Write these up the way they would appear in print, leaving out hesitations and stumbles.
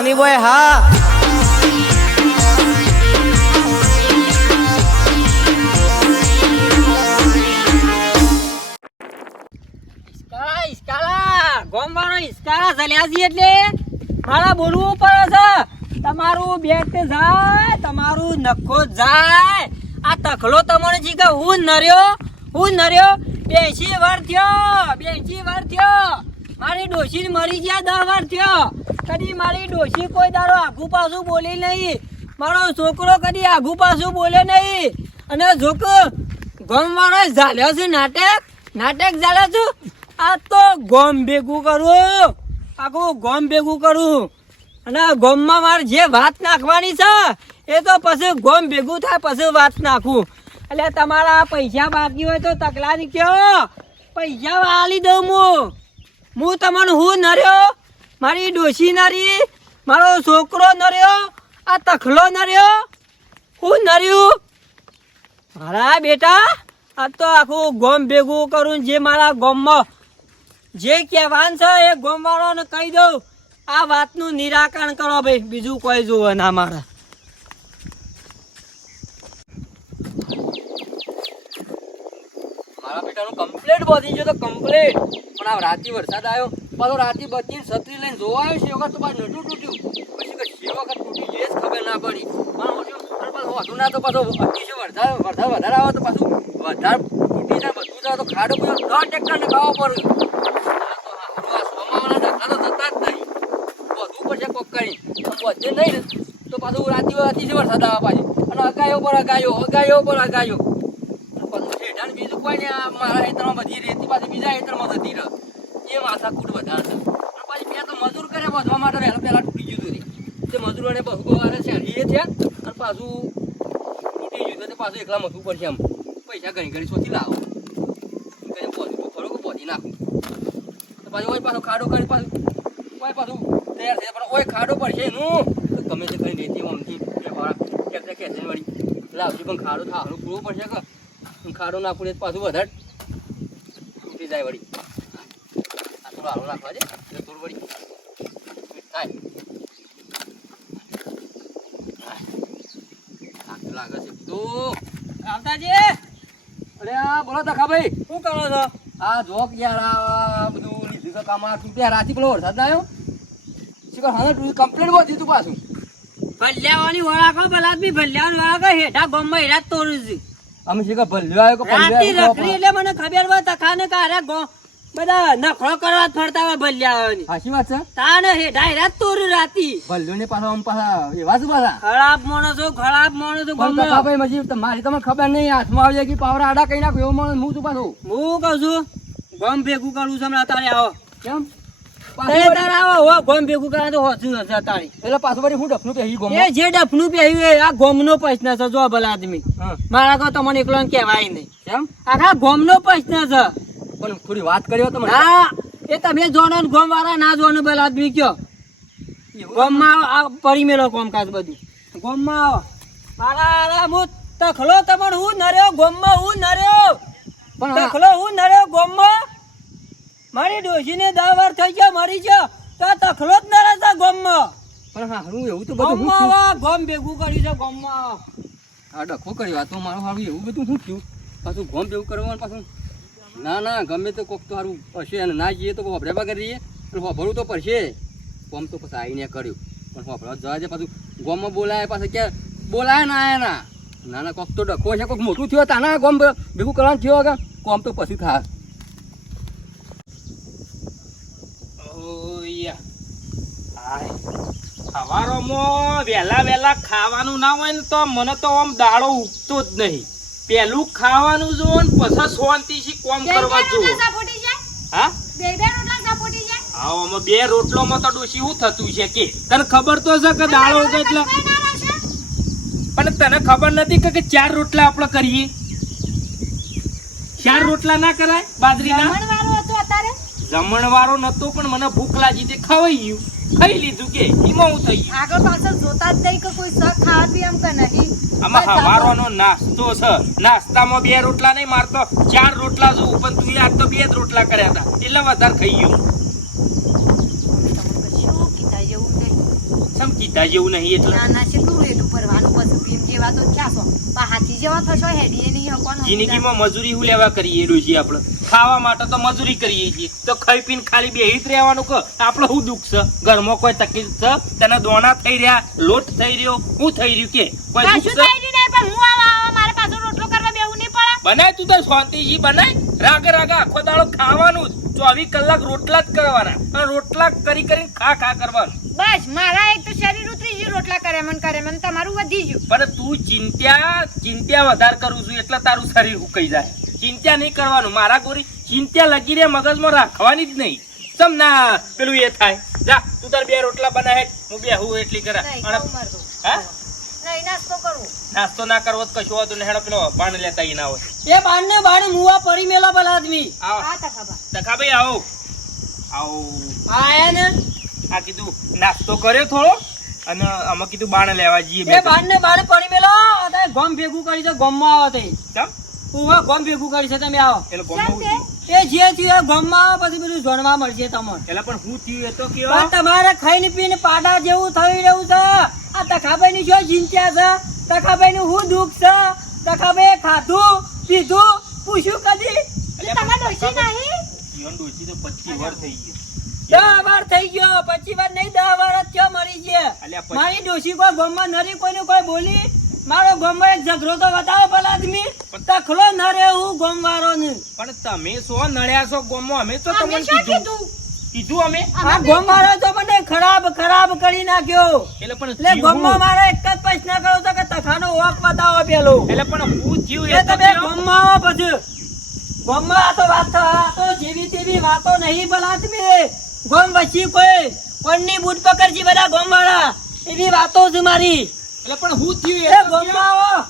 Sunny boy હા એટલે મારા બોલવું પડે છે. તમારું બેટ જાય, તમારું નખો જાય. આ તખલો તમને જીકે હું નર્યો 80 વાર થયો. મારી ડોશી મરી ગયા 10 વાર થયો. કદી મારી ડોશી કોઈ દાડો આગુ પાછું બોલી નહીં. મારો છોકરો કદી આગુ પાછું બોલે નહીં. અને જોક ગમ વાળો ઝાલ્યો છે નાટક ઝાલ્યો છું. આ તો ગોમ ભેગું કરું, આખું ગોમ ભેગું કરું. અને ગોમમાં મારે જે વાત નાખવાની છે એ તો પછી ગોમ ભેગું થાય પછી વાત નાખું. એટલે તમારા પૈસા બાકી હોય તો તકલા નીકળ્યો, પૈસા વાલી દઉં હું તમને હું નર્યો, મારી ડોશી નરી, મારો છોકરો નર્યો, આ તખલો નર્યો, હું નર્યું. મારા બેટા આ તો આખું ગોમ ભેગું કરું. જે મારા ગોમમાં જે કહેવાનું છે એ ગોમવાળાને કહી દઉં. આ વાતનું નિરાકરણ કરો ભાઈ, બીજું કોઈ જોવે ના મારે. મારા બેટાનું કમ્પ્લેટ બધી ગયો તો કમ્પ્લેટ. પણ આ રાતે વરસાદ આવ્યો, પાછો રાતે બધી છત્રી લઈને જોવા આવ્યો છે. વખત તો પાછું નટું તૂટ્યું, પછી કે જે વખત તૂટી ગયું એ જ ખબર ના પડી. પણ પાછું ના તો પાછો અતિશય વરસાદ વધારે આવે તો પાછું વધારે તૂટી જાય, બધું જાય તો ખાડો બધો 10 ટ્રેક્ટરને ખાવો પડે. બધે નહીં ને તો પાછું રાતે અતિશય વરસાદ આવે પાછી. અને અગાયો પાછું ઠેઠાને બીજું કોઈ ને મારા હેતરમાં બધી રેતી પાછી બીજા હેતરમાં જતી રહે. એ માથાકૂટ વધારે છે. અને પાછી બે તો મજૂર કરે વધવા માટે પહેલા તૂટી ગયું હતું. તે મજૂરોને બહુ શેરીએ છે અને પાછું તૂટી ગયું તો પાછું એકલા મથવું પડશે. આમ પૈસા ઘણી શોધી લાવો ખરો કે પહોંચી નાખું તો પાછું ઓય પાછું ખાડો કરી પાછું તૈયાર થઈ પણ ઓય ખાડો પડશે એનું તો ગમે તે કરી રેતી આમથી ખેંચે વળી લાવજી. પણ ખાડો થાવાનું પૂરો પડશે કે ખાડો નાખવું ને પાછું વધારે તૂટી જાય વળી. આ થોડું હારું નાખવા છે થોડું વળી થાય લાગે છે તો આવતાજી અરે આ બોલો તખાભાઈ શું કરો છો? આ જોક યાર આ બધું લીધું કે કામ આ તૂટ્યા રાતી પેલો વરસાદ આવ્યો શીખર હા કમ્પ્લેટ બધી તું પાછું ભલ્યાવાની વળાકો બલાદમી ભલ્યાવાની વળાકો હેઠા ગોમમાં હેરા તોડું છું. અમે શીખર ભલ્યો આવ્યો કે રાતી રખડી એટલે મને ખબર હોય તખાને કારે બધા નખરો કરવા જ ફરતા હોય ભલ્યાવાની. સાચી વાત છે. તાને હેઠા હેરા તોડું રાતી ભલ્યો ને પાછા આમ પાછા એવા શું પાછા ખરાબ માણસો તખાભાઈ મજી મારી તમને ખબર નહીં હાથમાં આવી જાય કે પાવરા આડા કઈ નાખો એવો માણસ હું તું પાછું હું કહું છું ગમ ભેગું કરું છું હમણાં તારે આવો કેમ ગોમ ભેગું કરે તો હોતું હશે તારી. એટલે પાછું વળી હું ડફનું પહેરી ગોમ એ જે ડફનું પહેર્યું આ ગોમનો પ્રશ્ન છે. જો ભલા આદમી મારા કહો તમને એકલો કહેવાય નહીં. કેમ આખા ગોમનો પ્રશ્ન છે. પણ થોડી વાત કર્યો તમે હા એ તમે જોનો ગોમ વાળા ના જોનો ભલા આદમી કયો ગોમમાં આ પરિમેલો કામકાજ બધું ગોમમાં આવો મારા હું તખલો તમને હું નર્યો ગોમમાં હું નર્યો પણ તખલો હું નર્યો ગોમમાં. મારી ડોશીને 10 વાર થઈ ગયા મરી ગયો તો તખલો જ નરે છે ગોમમાં. પણ હા હું એવું તો બધું ગોમ ભેગું કર્યું છે ગોમમાં. આ ડખો કર્યો આ તો મારું સારું એવું બધું શું થયું પાછું ગોમ ભેગું કરવાનું પાછું ના ગમે તો કોક તો સારું હશે અને ના જઈએ તો હોભરે બગર રહીએ પણ હોભરવું તો પડશે. ગોમ તો પછી આવીને કર્યું પણ હોભરવા જવા છે પાછું ગોમમાં બોલાય પાછું ક્યાં બોલાય ના આયા ના કોક તો ડખો છે કોક મોટું થયો તાના ગોમ ભેગું કરવાનું થયો આગળ કોમ તો પછી થાય. સવારોમાં વહેલા ખાવાનું ના હોય ને તો મને તો આમ દાડો ઉગતો જ નહીં. પેલું ખાવાનું જો ને પછી શાંતિથી કોમ કરવા જો. હા આમાં 2 રોટલોમાં તો ડોશી શું થતું છે કે તને ખબર તો છે કે દાડો ઉગે એટલે પણ તને ખબર નથી કે 4 રોટલા આપણે કરીએ. 4 રોટલા ના કરાય બાજરીના. જમણવારો નતો પણ મને ભૂખ લાગી તે ખવાઈ ગયું ખાઈ લીધું કે એમાં હું થઈ ગયું. આગળ પાછળ જોતા જ નહીં કે કોઈ શાક ખાવા પી એમ કે નહીં. આમાં હવારોનો નાસ્તો છે. નાસ્તામાં 2 રોટલા નહીં મારતો 4 રોટલા જોઉં પણ તું આજ તો 2 જ રોટલા કર્યા હતા એટલે વધારે ખાઈ ગયું. ચમ કીધા જેવું નહીં એટલે ના ના કેટલું રેટું ભરવાનું પછી ભીમ જેવા તો ક્યાં છો પણ હાથી જેવા થશો હેડીએ નહીં હકવાનું જિંદગીમાં મજૂરી હું લેવા કરીએ ડોશી આપણે ખાવા માટે તો મજૂરી કરીએ છીએ તો ખાઈ પીને ખાલી બેહી જ રહેવાનું કે આપણે શું દુઃખ છે ઘરમાં કોઈ તકલીફ છે તેના દોણા થઈ રહ્યા લોટ થઈ રહ્યો શું થઈ રહ્યું કે કોઈ દુઃખ કશું છે થઈ રહ્યું નહીં પણ હું આવા મારે પાછો રોટલો કરવા બેવું નહીં પડે બનાય તું તો શાંતિજી બનાય રાગે આખો દાડો ખાવાનું જ 24 કલાક રોટલા જ કરવાના અને રોટલા કરી કરીને ખા કરવાનું બસ મારા એક તો શરીર ઉતરી ગયું રોટલા કરે મને તમારું વધી ગયું પણ તું ચિંત્યા વધારે કરું છું એટલે તારું શરીર ઉકાઈ જાય ચિંતા નહીં કરવાનું મારા ગોરી ચિંતા લગી રે મગજમાં રાખવાની જ નહીં સમ ના પેલું એ થાય જા તું તાર 2 રોટલા બનાય હું બેહું એટલી કરા નહીં અને કહું મારતો હા નહીં નાસ્તો કરું નાસ્તો ના કરવો તો કશું હોતું ને હેડો પેલો બાણ લેતા ઈ ના હોય એ બાણને બાણ મુવા પડી મેલા ભલા આદમી આવો આ તખાબા તખાભાઈ આવો આયા ને આ કીધું નાસ્તો કર્યો થોડો અને અમે કીધું બાણ લેવા જઈએ એ બાણને બાણ પડી મેલા અરે ગોમ ભેગું કરી તો ગોમમાં આવો તે કેમ ઉવા ગોમ ભેગું કરી છે તમે આવો એટલે ગોમમાં કેમ હું છે? એ જે થયું એ ગોમમાં આવો પછી બધું જાણવા મળશે તમને એટલે પણ હું થયું એ તો પણ કયો તમારે ખાઈને પીને પાડા જેવું થઈ રહ્યું છે આ તખાભાઈ ની શું ચિંતા છે તખાભાઈ નું શું દુઃખ છે તખાભાઈ ખાધું પીધું પૂછ્યું કદી તમારે ડોશી નહીં જીવન ડોશી તો 25 વાર થઈ ગયો 10 વાર થઈ ગયો 25 વાર નહીં 10 વાર જ ક્યાં મરી છે અલ્યા પછી- મારી ડોશી કોઈ ગોમમાં નરી કોઈને કોઈ બોલી મારો ગોમમાં એક ઝઘડો તો બતાવો ભલા આદમી તખલો ન રે હું ગોમવાળો ને પણ તમે શું નડ્યા છો ગોમમાં અમે તો અમે તમને શું કીધું કીધું અમે આ ગોમવાળો તો મને ખરાબ કરી નાખ્યો એટલે પણ એટલે થયું ગોમમાં હું? મારે એક જ પ્રશ્ન કર્યો તો કે તખાનો ઓક બતાવો પેલો એટલે પણ હું થયું એ એ તો તમે કયો? ગોમમાં આવો પછી ગોમમાં આ તો વાત આ તો જેવી તેવી વાતો નહીં ભલા આદમી ગોમ વચ્ચે કોઈની બૂટ પકડજી બધા ગોમવાળા એવી વાતો છે મારી એટલે પણ હું થયું એ ગોમમાં આવો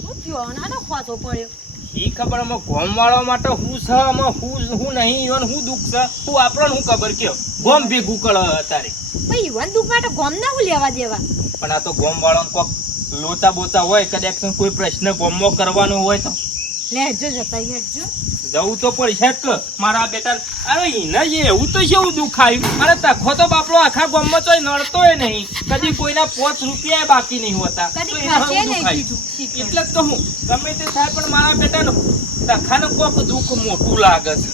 શું થયું નાનો ખોસો પડ્યો ઈ ખબર અમે ગોમવાળા માટે હું છે અમે હું નહીં ઈવન હું દુઃખ છે હું આપણને હું ખબર કયો ગોમ ભેગું કળ તારે ભાઈ યુવાન દુઃખ માટે ગોમ ના હું લેવા દેવા પણ આ તો ગોમવાળાને કોક લોચા બોચા હોય કદાચ કોઈ પ્રશ્ન ગોમમાં કરવાનો હોય તો લેજો જતા હેડજો જવું તો પડશે જ કે મારા બેટા અરે એને એવું તો શું દુઃખ આવ્યું અરે તખો તો બાપડો આખા ગામમાં તો નડતોય નહીં કદી કોઈના 5 રૂપિયા બાકી નહીં હોતા કદી તો એને ખાશે એવું નહીં દુઃખ કીધું. આવ્યું. એટલે જ તો હું ગમે તે થાય પણ મારા બેટાનો તખાને કોક દુઃખ મોટું લાગે છે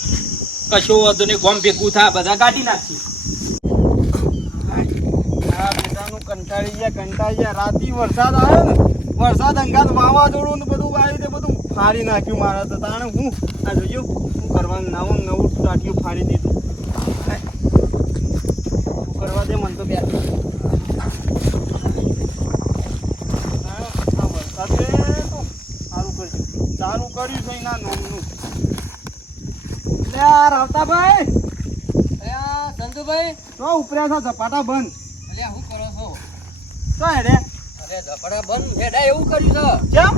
કશો વાંધો નહીં ગોમ ભેગું થાય બધા કાઢી નાખી આ બેટાનું કંટાળી ગયા રાતી વરસાદ આવ્યો ને વરસાદ અંગાત વાવાઝોડું ને બધું આવ્યું તે બધું ફાડી નાખ્યું મારા તો તાણે હું આ જોજો શું કરવાનું નવું ટાટિયું ફાડી દીધું શું કરવા દે મને તો બે આ વરસાદે તો સારું કરજો ચાલુ કર્યું છે એના નોમનું લે આ રાવતાભાઈ સંતુભાઈ તો ઉપર્યા છો ઝપાટા બંધ અલ્યા શું કરો છો તો હેડે અરે ઝપડા બંધ હેડા એવું કર્યું છે કેમ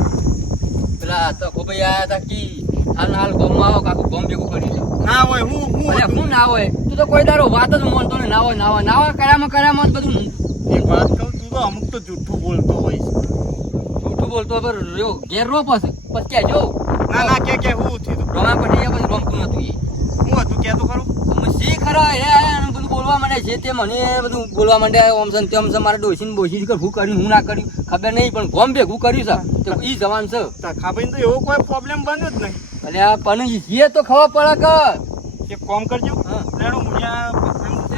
પેલા તો ખોભાઈ આયા તા કી હાલ ગોમમાં આવો કાકુ ગોમ ભેગું કર્યું છે ના હોય હું અલ્યા શું ના હોય તું તો કોઈ દાડો વાત જ માનતો ને ના હોય કર્યામાં બધું એક વાત કહું તું તો અમુક તો જૂઠું બોલતો હોય છે જૂઠું બોલતો હવે રહ્યો ઘેર રો પછી જો ના કે હું થયું રોમા પટી ગયા પછી રોમતું નતું એ હું હતું કેતો ખરું શી ખરો એ બધું બોલવા માંડે છે તે મને બધું બોલવા માંડે ઓમ છે તેમ છે મારે ડોસીને બોસી હું કર્યું હું ના કર્યું ખબર નહીં પણ ગોમ ભેગું કર્યું છે તો ઈ જવાન છે ખાભાઈ તો એવો કોઈ પ્રોબ્લેમ બન્યો જ નહીં અલ્યા પણ ઈ તો ખબર પડે કે એક કામ કરજો હા. લેડો મુનિયા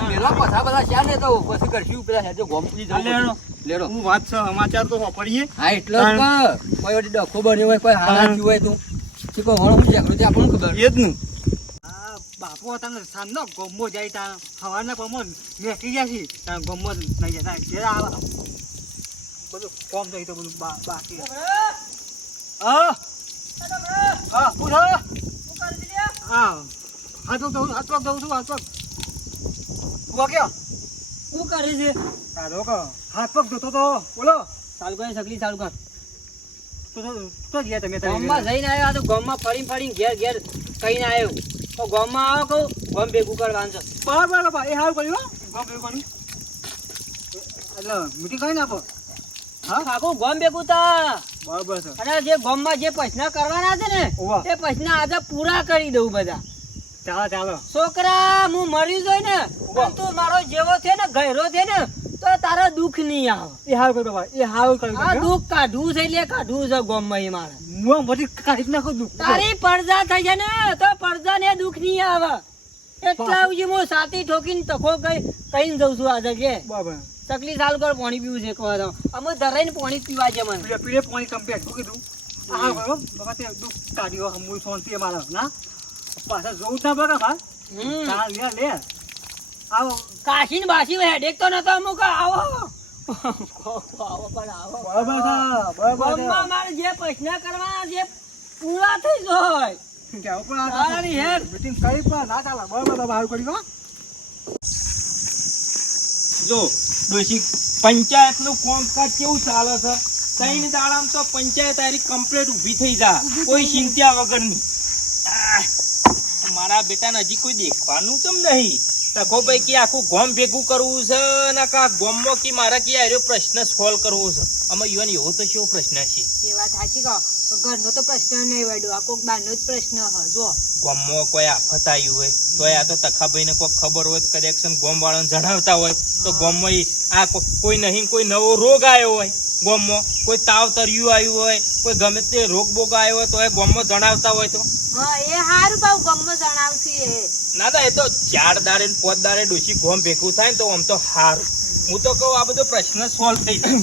મેલો પછા બધા શ્યા ને તો પછી કરશું પેલા હેજો ગોમ સુધી જવું લેડો. પડશે. લેડો હું વાત છે સમાચાર તો વાપરીએ હા એટલે જ કે કોઈ વળી ડખો બન્યો હોય કોઈ હારા થયું હોય તું શીખો હણ હું જાગૃતિ આપણને ખબર એ જ નું બાપુ તને સાંજનો ગોમો જાય તા સવારના ગોમો મેકી ગયા છે તા ગોમો નહીં જતા ઘેર આવા બધું કોમ થઈ તો બધું બાકી હા હા પૂછો હા હાથ પગ દઉં છું હાથ પગ ઉભો કયો શું કરે છે હાલો કો હાથ પગ ધોતો તો બોલો ચાલુ કરી સગલી ચાલુ કર તો ગયા તમે ગામમાં જઈને આવ્યો આ તો ગામમાં ફરીને ઘેર કહીને આવ્યો તો ગામમાં આવો કહું ગામ ભેગું કરવાનું છે બરાબર એ સારું કર્યું હો. ગોમ ભેગું કર્યું. એટલે મીટિંગ કરી નાખો હા આખું ગામ ભેગું તા બરાબર છે અને જે ગામમાં જે પ્રશ્ન કરવાના છે ને ઓવા. તે પ્રશ્ન આજે પૂરા કરી દઉં બધા ચાલો ચાલો છોકરા હું મરી જોઈ ને પણ તું મારો જેવો છે ને ગહેરો છે ને તો તારા દુઃખ નહીં આવે. એ હાવ કર બાબા એ હાવ કર આ દુઃખ કાઢવું છે એટલે કાઢવું છે ગોમમાં એ મારે. હું બધી કાઢી નાખો દુઃખ તારી પડદા થઈ જાય ને તો પડદા ને દુઃખ નહીં આવે. એટલા સુધી હું સાતી ઠોકીને તખો કહીને જઉં છું આજે કે બાબા તકલીફ હાલ કર પાણી પીવું છે કહો તો અમે ધરાઈને પાણી જ પીવા છે મને. પીડે પીડે પાણી કમ્પ્લીટ શું કીધું હા બરાબર બાબા તે દુઃખ કાઢ્યો હમું શાંતિ મારા ના પાછા જોવું જ ના બરાબર હા હમ. ચાલ લે આવો કાશીને બાસી હેડેક તો નતો અમુક આવો આવો પણ આવો બરાબર છે બરાબર ગોમમાં મારે જે પ્રશ્ન કરવાના છે પૂરા થઈ જાય. છે કે આવું પણ તારી હેર. મીટિંગ કરી પણ ના ચાલે બરાબર બાબા હાવ કર્યું જો ડોશી પંચાયતનું કામકાજ કેવું ચાલે છે? ત્રણ દાડામાં તો પંચાયત આરી કમ્પ્લીટ ઊભી થઈ જા, કોઈ ચિંતા વગરની. આહ, મારા બેટાને હજી કોઈ દેખવાનું કેમ નહીં? તકો ભાઈ કે આખું ગામ ભેગું કરવું છે ને કા ગામમાં કે મારા કે આર્યો પ્રશ્ન સોલ્વ કરવો છે. આમાં યુવાન એવો તો કેવો પ્રશ્ન છે? એ વાત સાચી કહો ઘરનો તો પ્રશ્ન નહીં વડ્યો આ કોક બહારનો જ પ્રશ્ન હ જો ગામમાં કોઈ આફત આવ્યું હોય તો આ તો તખાભાઈને કોઈ ખબર હોય કનેક્શન ગામ વાળાને જણાવતા હોય તો ગામમાં આ કોઈ નહીં કોઈ નવો રોગ આવ્યો હોય, ગામમાં કોઈ તાવ તર્યું આવ્યું હોય, કોઈ ગમે તે રોગ બોગ આવ્યો હોય તો એ ગામમાં જણાવતા હોય તો હા એ હારું ભાવ ગમમાં જણાવશે એ ના ના એ તો 4 દાડે ને 5 દાડે ડોશી ગામ ભેગું થાય ને તો આમ તો હારું. હું તો કહું આ બધો પ્રશ્ન સોલ્વ થઈ જાય.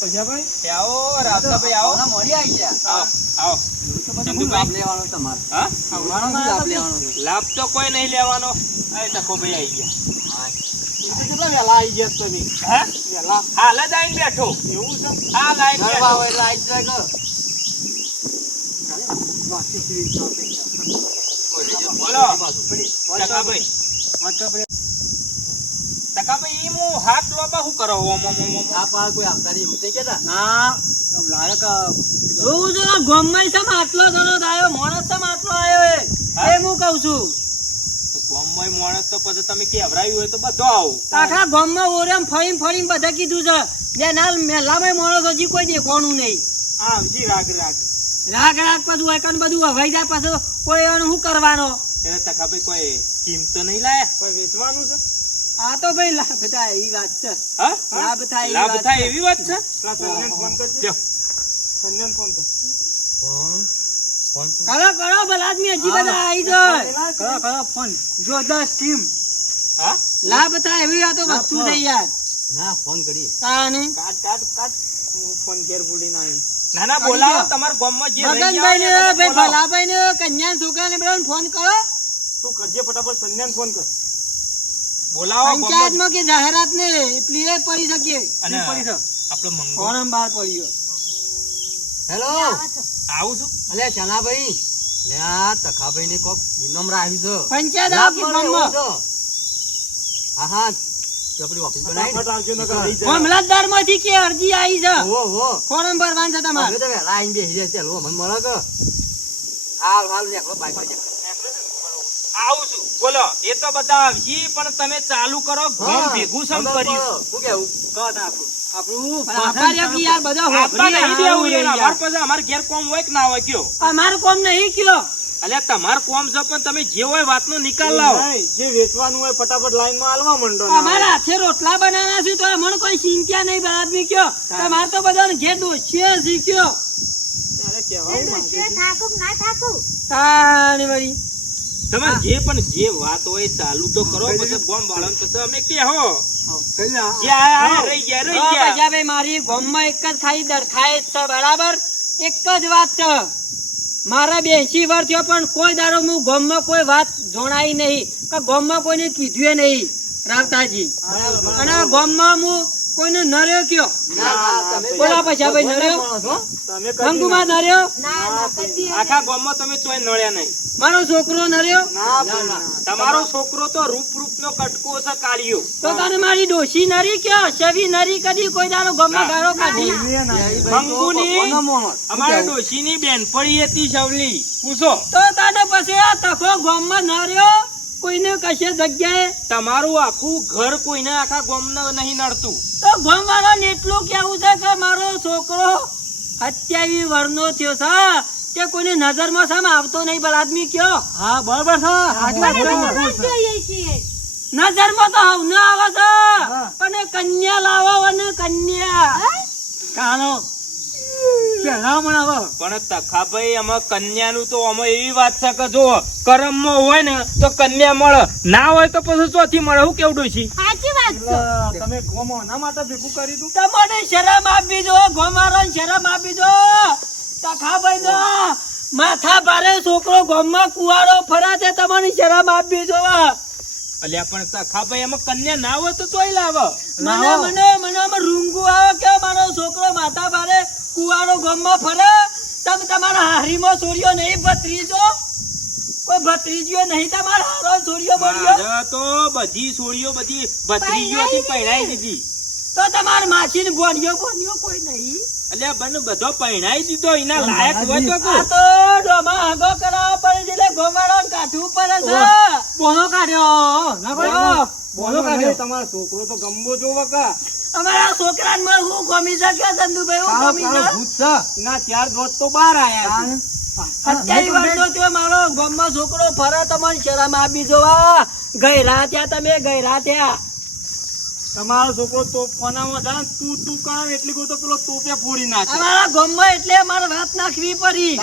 પૈસાભાઈ આવો રાવતાભાઈ આવો. મળી આવી ગયા. આવો ચંદુભાઈ. લેવાનો તમારે હા લાભ લેવાનો છે. લાભ તો કોઈ નહીં લેવાનો. આ તકોભાઈ આવી ગયા. કેટલા વહેલા આવી ગયા તમે હા વહેલા હાલ જ આવીને બેઠો. એવું છે હા લાઈન ઘર બેઠો. વાવ એટલે આવી જ જાય કે. બાકી કેવી શોપિંગ બોલો તકાભાઈ. તકાભાઈ ઈ હું હાથ લોબા શું કરો? ઓમ ઓમ ઓમ ઓમ. આ પાર કોઈ આવતા નહીં એવું થઈ ગયા ના તમ લાયક જોવું છું ને ગોમમાં છે આટલો જણો આવ્યો માણસ છે આટલો આવ્યો એ હું કઉ છું. ગામમાં માણસ તો પછી તમે કેવરાયું હોય તો બધો આવો. આખા ગામમાં ઓરેમ ફરીને બધા કીધું છે બે નાલ મેલામાં માણસ હજી કોઈ દેખવાનું નહીં. આવજી રાગ રાગ રાગ પાછું હોય કણ બધું હવાઈ જાય પાછું કોઈ એનું શું કરવાનો. એટલે તકાભાઈ કોઈ કિંમત તો નહીં લાયા? કોઈ વેચવાનું છે આ તો ભાઈ લાભ થાય એવી વાત છે. હા લાભ થાય લાભ થાય એવી વાત છે. પેલા સંજયને ફોન કરજે લ્યો. સંજયને ફોન કર કરો ભલા આદમી હજી બધા આવી જાય. કરો ફોન જોરદાર સ્કીમ હા લાભ થાય એવી વાતો વસ્તુ છે યાર. ના ફોન કરીએ તાને કાટ હું ફોન ઘેર ભૂલીને આવી ના ના બોલાવો તમારા ગામમાં જે રહી ગયા મગનભાઈ ને હોય ને ભાઈ બોલાવો. ભલાભાઈ ને કન્યા છોકરા ને બધા ફોન કરો. તું કરજે ફટાફટ સંજયને ફોન કર બોલાવો ગામમાં. પંચાયતમાં કે જાહેરાત ને પ્લીએ પડી શકીએ. અને પડી છે. આપણો મંગો ફોરમ બહાર પડ્યો. હેલો આવું છું. અલે ચનાભાઈ લે આ તખાભાઈ ને કોક ઇનામ રાખ્યું છે પંચાયત લાભ આખી મળે એવું ગામમાં. છે. હા હા તે આપણી ઓફિસ બનાવી ફટાફટ આવજો નકર રહી જાય મામલતદારમાંથી કે અરજી આવી છે ઓ ફોરમ ભરવાનું છે તમારે. હવે તો વહેલા આવીને બેસી જાય ચાલો મને મળે કે હાલ નીકળો બાઈક પર જા. આવું છું. બોલો એ તો બધા આવજી પણ તમે ચાલુ કરો ગામ હા, ભેગું સમ બોલો, કર્યું. બોલો. શું કેવું કહો ના આપણું આપણું આભાર કે યાર બધા આપવા હોભળી નહીં દેવું આવું યાર. યાર. અમાર પાસે અમાર ઘેર કોમ હોય કે ના હોય કયો? અમારું કોમ નહીં કયો. અલ્યા તમાર કોમ છે પણ તમે જે હોય વાતનો નિકાલ લાવો. નહીં, જે વેચવાનું હોય ફટાફટ લાઈનમાં આલવા મંડો અમારા હાથે રોટલા બનાવવાના છે તો મને કોઈ ચિંતા નહીં આદમી કયો. તમારે તો બધાને ઘેર દોષીએ શીખ્યો. ત્યારે કહેવાનું માંગે છે. થાકુક ના થાકુક તાણી વળી. તમારે જે પણ જે વાત હોય એ ચાલુ તો કરો પછી ગામ વાળાને પછી અમે કહો કઈ ના જે આયા રહી ગયા રહી હા, ગયા. પૈસાભાઈ, મારી ગામમાં એક જ ખાલી દરખાસ્ત છે બરાબર. એક જ વાત છે મારા 82 વર્ષ થયો પણ કોઈ દાડો હું ગામમાં કોઈ વાત જોણાઈ નહીં કે ગામમાં કોઈને કીધું નહીં રાવતાજી. અને ગામમાં હું કોઈને નર્યો કયો બોલા પૈસાભાઈ નર્યો તમે કરી અંગુમાં નર્યો ના કદી આખા ગામમાં તમે ચોય નળ્યા નહીં. મારો છોકરો નર્યો ના ના તમારો છોકરો તો રૂપ નો કટકો છે કાળિયો. તો તને મારી ડોશી નરી કયો શેવી નરી કદી કોઈ દાડો ગામમાં ગાળો કાઢી. મંગુની અમારા ડોશીની બેનપણી હતી સવલી પૂછો. તો તને પછી આ તખો ગામમાં નર્યો કોઈને કશે જગ્યાએ તમારું આખું ઘર કોઈને આખા ગામમાં નહીં નડતું. તો ગામવાળાને એટલું કેવું છે કે મારો છોકરો 27 વર્ષનો થયો છે તે કોઈની નજરમાં સામે આવતો નહીં બળ આદમી કયો. હા બરાબર છે સાચી વાત પણ છે. અમે જ જોઈએ છીએ. નજરમાં તો હવ ના આવે છે હા. પણ એ કન્યા લાવો અને કન્યા હા? કાનો પહેલા મને હવે પણ તખાભાઈ આમાં કન્યાનું તો આમાં એવી વાત છે કે જો કરમમાં હોય ને તો કન્યા મળે, ના હોય તો પછી ચોથી મળે. હું કેવડું છે? સાચી વાત છે. તમે ગોમો ના માટે ભેગું કરી દઉં. તમને શરમ આપી દો ગોમારો શરમ આપી દો. તખાભાઈ તો માથા ભારે છોકરો ગોમમાં કુવારો ફરાતે તમને શરમ આપી દો. અલ્યા પણ તખાભાઈ એમાં કન્યા ના હોય તો તોય લાવે. મને મને મને આમાં રૂંગું આવે કે મારો છોકરો માથા ભારે કુવારો ગોમમાં ફરે. તમે તમારા હારીમાં છોડ્યો નહીં ભત્રીજો, કોઈ ભત્રીજો નહીં તમારા હારો છોડ્યો બોલ્યો મારે તો બધી છોડીઓ બધી ભત્રીજીઓથી પહેરાઈ દીધી. તો તમારા માછીને બોલ્યો કોઈ નહીં. અલ્યા બને બધો પહેરાઈ દીધો. એના લાયક હોય તો આ કહું. તો ડોમા આગો કરાવવા પડે છે એટલે ગોમાડો કાઢવું પડે છે. બોલો કાઢ્યો ના બોલો. બોલો કાઢ્યો. તમારો છોકરો તો ગંબો જોવો કા. અમારા છોકરાને મને હું ગમી શક્યો ચંદુભાઈ, હું કાળો ગમી કાળો શક? ભૂત છે. એના 4 દોત તો બહાર આયા છે. 27 વર્ષનો થયો મારો ગામમાં છોકરો ફરે તમને શરમ આપી જોવા. ગયરા ત્યાં તમે ગયરા ત્યાં. તમારો છોકરો તોફાનામાં જાય ને તું કરાવ એટલી કોઈ તો પેલો તોપે ફોડી નાખે. અમારા ગામમાં એટલે અમારે વાત નાખવી પડી.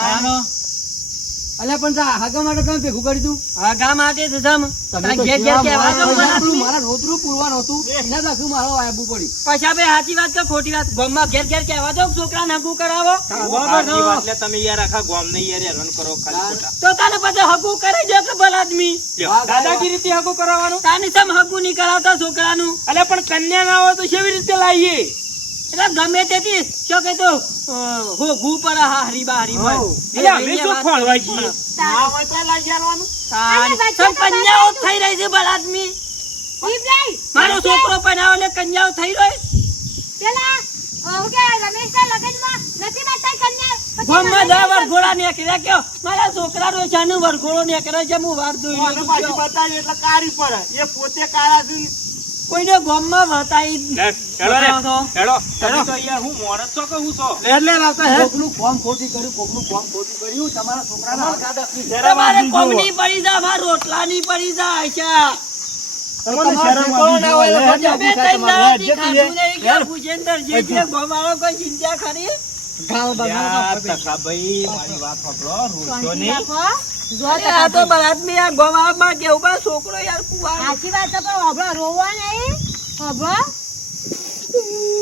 અલ્યા પણ તા હાગા માટે કેમ ભેગું કરી દઉં? આ ગામ આટે છે જમ. તમે તો ઘેર ઘેર કેવા કહેવા મારા દો મને. મારા રોતરું પૂરવાનું હતું એના દાખલું મારો આબુ પડી. પછા ભાઈ સાચી વાત કે ખોટી વાત? ગામમાં ઘેર ઘેર કહેવા દો છોકરા હગું કરાવો. સાચી વાત. એટલે તમે યાર આખા ગામને યાર હેરાન કરો ખાલી ખોટા. તો તને પછી હગું કરી દો કે ભલા આદમી. લ્યો, દાદાગીરીથી હગું કરાવવાનું. તાની સમ હગું નહીં કરાવતા છોકરાનું. અલ્યા પણ કન્યા ના હોય તો કેવી રીતે લાવીએ? એટલે ગમે તેથી શું કે તો હોગું પર હારી બારી હોય. અલ્યા અમે શું ખોળવાઈ છીએ? ના હોય તો લાગી આલવાનું. તાની અને સમ વચ્ચે કન્યાઓ તમારે થઈ રહી છે ભલા આદમી. દીપડાઈ, મારો છોકરો પહેરાવો એટલે કન્યાઓ થઈ રહી. પેલા હું કે રમેશના લગ્નમાં નથી બતાઈ કન્યા. પછી ગામમાં મને દા વરઘોડા નીકળ્યા કયો મારા છોકરાનો શાનો વરઘોડો નીકળે છે હું વાર જોઈ કોને રહ્યો પાછી છું. બતાવી એટલે કારી પડે. એ પોતે કાળા છે ને. કોઈને ગામમાં વતાઈ જ લે, હેડો રે, બતાવો તો. હેડો. તમે તો યાર હું મોરત છો કે હું છો? કોકનું ફોર્મ ખોટી કર્યું, કોકનું ફોર્મ ખોટી કર્યું. તમારા છોકરાના હગા દાખલી. તમારે કોમની પડી જાય અમારે રોટલાની પડી જાય છે. તમને શરમ આવવી જોઈએ. તમે ત્રણ દાડાથી ખાધું નહીં કે ભુજેન્દ્ર જે છે ગોમાળો કોઈ ચિંતા ખરી? યાર, તખાભાઈ, મારી વાત સાંભળો. રૂઠો શાંતિ નહીં. રાખો. જો અરે આ તો બળાદમી આ ગોમાળામાં કેવું બા છોકરો યાર કુવારો. સાચી વાત છે પણ હબળો રોવા નહીં. હબળો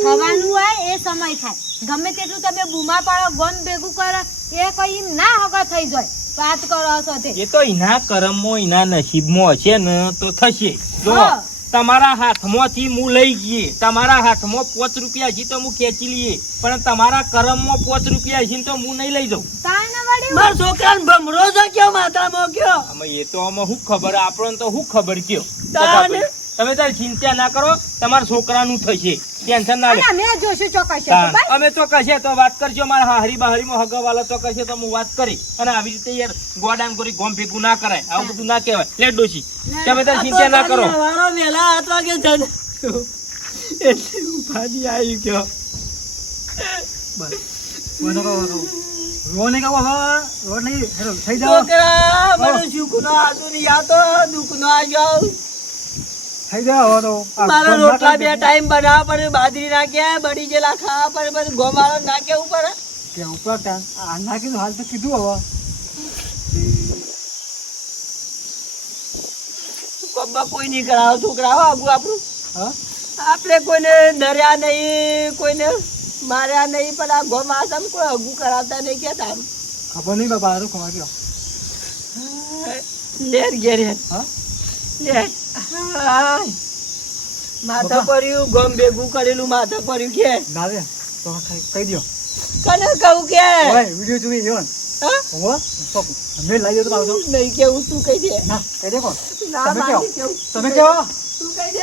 થવાનું હોય એ સમય થાય. ગમે તેટલું તમે બૂમા પાડો ગમ ભેગું કરો એ કોઈ એમ ના હગા થઈ જાય. વાત કરો છો તે એ તો એના કરમમાં એના નસીબમાં હશે ને તો થશે. જો હા. તમારા હાથમાંથી હું લઈ જઈએ, તમારા હાથમાં 5 રૂપિયા છે તો હું ખેંચી લઈએ, પણ તમારા કરમમાં 5 રૂપિયા છે ને તો હું નહીં લઈ જાઉં. તાણ વળી મારા છોકરાને ભમરો છે કયો માથામાં કયો? અમે એ તો અમે શું ખબર, આપણને તો શું ખબર કયો. તાને? તમે તાર ચિંતા ના કરો, તમારા છોકરાનું થશે, ટેન્શન ના લે. અને અમે જોશું ચોક્કસ તાન. અમે તો કશે તો વાત કરજો, મારા હારી બાહરીમાં હગાવાલા તો કશે તો હું વાત કરી. અને આવી રીતે યાર ગોડામ કરી ગોમ ભેગું ના કરાય, આવું બધું ના કહેવાય. લે ડોશી, તમે તાર ચિંતા ના કરો. સવારે વહેલા 8 વાગે જન એટલે ઉપાડી આવી ગયો. છોકરા મને સુખનો આદુ નહીં આતો દુઃખનો આવ્યો. મારા રોટલા 2 ટાઈમ બનાવવા પડે, બાજરી નાખ્યા બળી ગયેલા ખાવા પડે, પછી ગોમાળો નાખે ઉપર. કોબા કોઈ નહીં કરાવો છોકરા હો આગુ આપણું. આપણે કોઈને ડર્યા નહીં, કોઈને માર્યા નહીં, પણ આ ગોમાસમ કોઈ હગું કરાવતા નહીં કેતા આમ. ખબર નહીં બાબા તો ખબર ગયો. લેર ઘેર હેર. લેર. હાય. માથા પડ્યું ગમ ભેગું કરેલું માથા પડ્યું કે ના રે તો કહી દો. કને કહું કે વિડિયો જોઈ ગયો ને. હા? હોવા અમે લાવી દો તો આવજો. નહીં કેવું તું કહી દે. ના કહી દે કોણ ના તમે મારી કેવો? કેવું તમે કેવો તું કહી દે.